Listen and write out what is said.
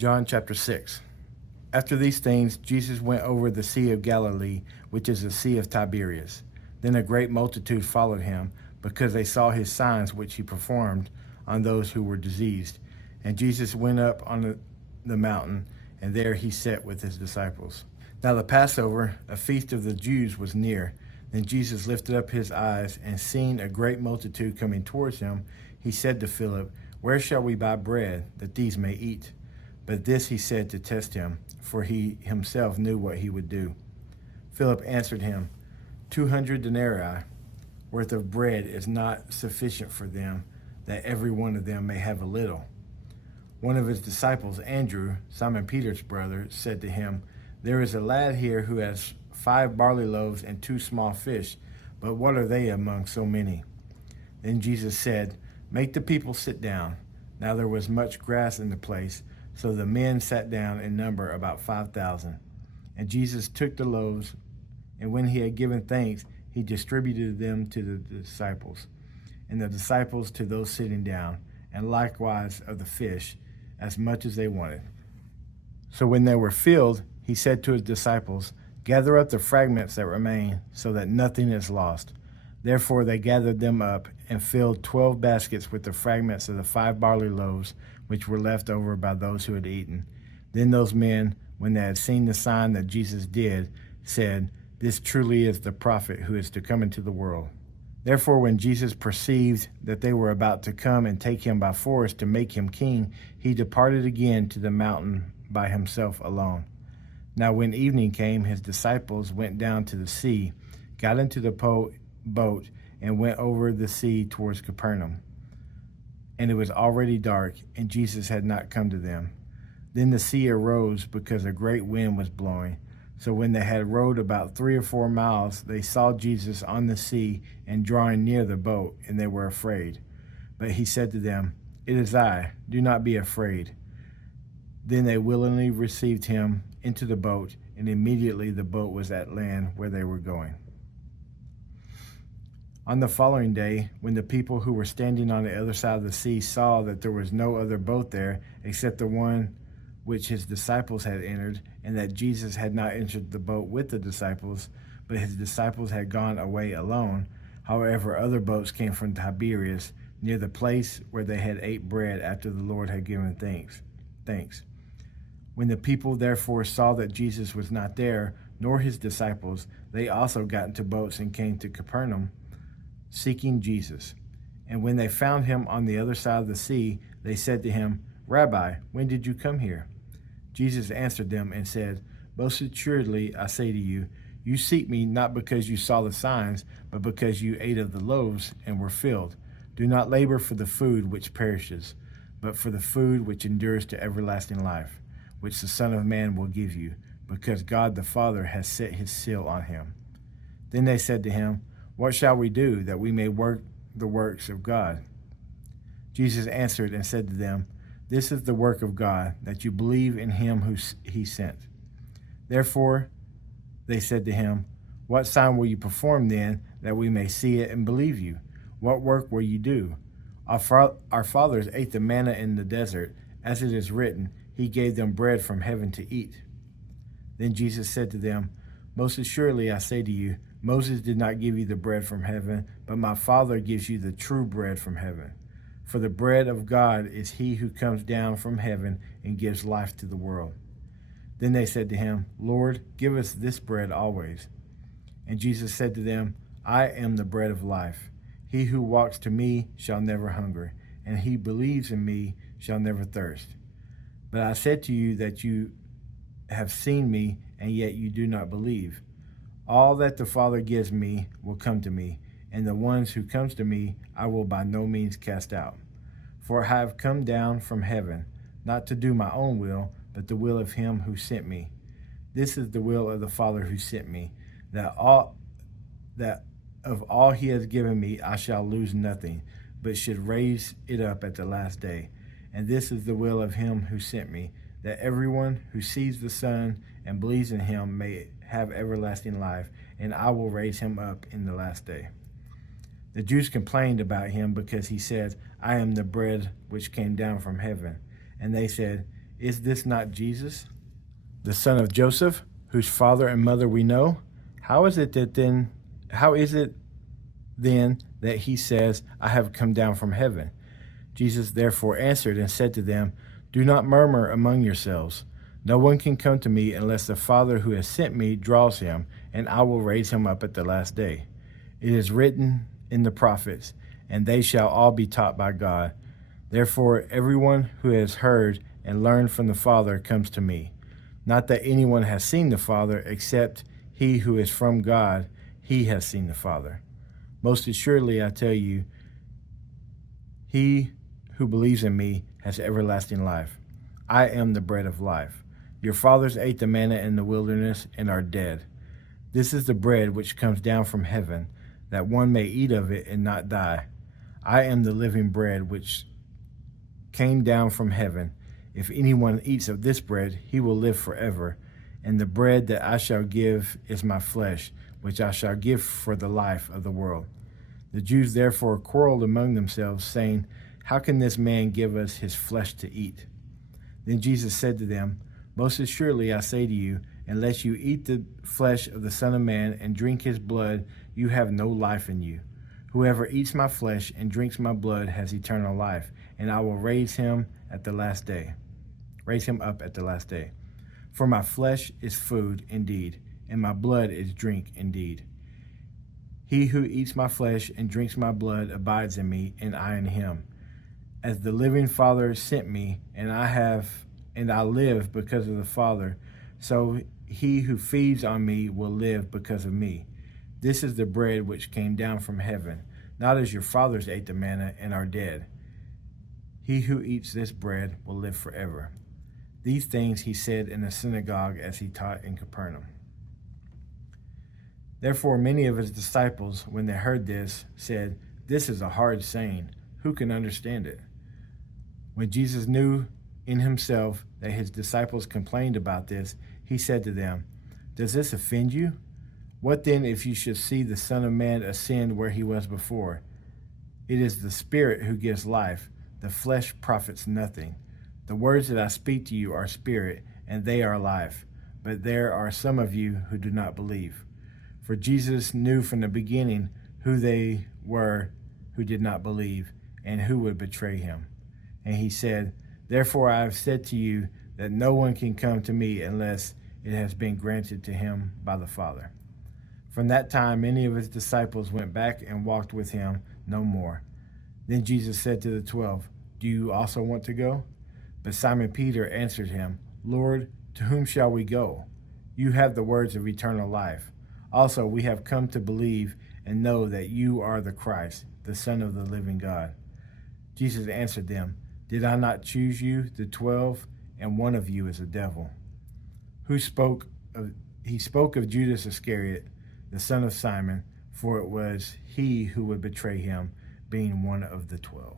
John chapter 6. After these things, Jesus went over the Sea of Galilee, which is the Sea of Tiberias. Then a great multitude followed him, because they saw his signs which he performed on those who were diseased. And Jesus went up on the mountain, and there he sat with his disciples. Now the Passover, a feast of the Jews, was near. Then Jesus lifted up his eyes, and seeing a great multitude coming towards him, he said to Philip, "Where shall we buy bread, that these may eat?" But this he said to test him, for he himself knew what he would do. Philip answered him, 200 denarii worth of bread is not sufficient for them, that every one of them may have a little. One of his disciples, Andrew, Simon Peter's brother, said to him, "There is a lad here who has 5 barley loaves and 2 small fish, but what are they among so many?" Then Jesus said, "Make the people sit down." Now there was much grass in the place, so the men sat down in number about 5,000. And Jesus took the loaves, and when he had given thanks, he distributed them to the disciples, and the disciples to those sitting down, and likewise of the fish, as much as they wanted. So when they were filled, he said to his disciples, "Gather up the fragments that remain, so that nothing is lost." Therefore they gathered them up, and filled 12 baskets with the fragments of the 5 barley loaves, which were left over by those who had eaten. Then those men, when they had seen the sign that Jesus did, said, "This truly is the prophet who is to come into the world." Therefore when Jesus perceived that they were about to come and take him by force to make him king, he departed again to the mountain by himself alone. Now when evening came, his disciples went down to the sea, got into the boat, and went over the sea towards Capernaum. And it was already dark, and Jesus had not come to them. Then the sea arose, because a great wind was blowing. So when they had rowed about 3 or 4 miles, they saw Jesus on the sea and drawing near the boat, and they were afraid. But he said to them, "It is I, do not be afraid." Then they willingly received him into the boat, and immediately the boat was at land where they were going. On the following day, when the people who were standing on the other side of the sea saw that there was no other boat there except the one which his disciples had entered, and that Jesus had not entered the boat with the disciples, but his disciples had gone away alone, however other boats came from Tiberias, near the place where they had ate bread after the Lord had given thanks. When the people therefore saw that Jesus was not there, nor his disciples, they also got into boats and came to Capernaum, seeking Jesus. And when they found him on the other side of the sea, they said to him, "Rabbi, when did you come here?" Jesus answered them and said, "Most assuredly I say to you, you seek me not because you saw the signs, but because you ate of the loaves and were filled. Do not labor for the food which perishes, but for the food which endures to everlasting life, which the Son of Man will give you, because God the Father has set his seal on him." Then they said to him, "What shall we do that we may work the works of God?" Jesus answered and said to them, "This is the work of God, that you believe in him who he sent." Therefore they said to him, "What sign will you perform then, that we may see it and believe you? What work will you do? Our fathers ate the manna in the desert, as it is written, he gave them bread from heaven to eat." Then Jesus said to them, "Most assuredly I say to you, Moses did not give you the bread from heaven, but my Father gives you the true bread from heaven. For the bread of God is he who comes down from heaven and gives life to the world." Then they said to him, "Lord, give us this bread always." And Jesus said to them, "I am the bread of life. He who walks to me shall never hunger, and he believes in me shall never thirst. But I said to you that you have seen me, and yet you do not believe. All that the Father gives me will come to me, and the ones who comes to me I will by no means cast out. For I have come down from heaven, not to do my own will, but the will of him who sent me. This is the will of the Father who sent me, that of all he has given me I shall lose nothing, but should raise it up at the last day. And this is the will of him who sent me, that everyone who sees the Son and believes in him may have everlasting life, and I will raise him up in the last day." The Jews complained about him because he said, "I am the bread which came down from heaven." And they said, Is this not Jesus, the son of Joseph, whose father and mother we know? How is it then that he says, I have come down from heaven? Jesus therefore answered and said to them, Do not murmur among yourselves. No one can come to me unless the Father who has sent me draws him, and I will raise him up at the last day. It is written in the prophets, and they shall all be taught by God. Therefore, everyone who has heard and learned from the Father comes to me. Not that anyone has seen the Father, except he who is from God, he has seen the Father. Most assuredly, I tell you, he who believes in me has everlasting life. I am the bread of life. Your fathers ate the manna in the wilderness and are dead. This is the bread which comes down from heaven, that one may eat of it and not die. I am the living bread which came down from heaven. If anyone eats of this bread, he will live forever. And the bread that I shall give is my flesh, which I shall give for the life of the world. The Jews therefore quarreled among themselves, saying, How can this man give us his flesh to eat? Then Jesus said to them, Most assuredly I say to you, unless you eat the flesh of the Son of Man and drink his blood, you have no life in you. Whoever eats my flesh and drinks my blood has eternal life, and I will raise him up at the last day. For my flesh is food indeed, and my blood is drink indeed. He who eats my flesh and drinks my blood abides in me, and I in him. As the living Father sent me, and I live because of the Father, so he who feeds on me will live because of me. This is the bread which came down from heaven, not as your fathers ate the manna and are dead. He who eats this bread will live forever. These things he said in the synagogue as he taught in Capernaum. Therefore many of his disciples, when they heard this, said, This is a hard saying. Who can understand it? When Jesus knew in himself that his disciples complained about this, he said to them, Does this offend you? What then if you should see the Son of Man ascend where he was before? It is the Spirit who gives life. The flesh profits nothing. The words that I speak to you are spirit, and they are life. But there are some of you who do not believe. For Jesus knew from the beginning who they were who did not believe, and who would betray him. And he said, Therefore I have said to you that no one can come to me unless it has been granted to him by the Father. From that time many of his disciples went back and walked with him no more. Then Jesus said to the 12, Do you also want to go? But Simon Peter answered him, Lord, to whom shall we go? You have the words of eternal life. Also, we have come to believe and know that you are the Christ, the Son of the living God. Jesus answered them, Did I not choose you, the 12, and one of you is a devil? He spoke of Judas Iscariot, the son of Simon, for it was he who would betray him, being one of the 12.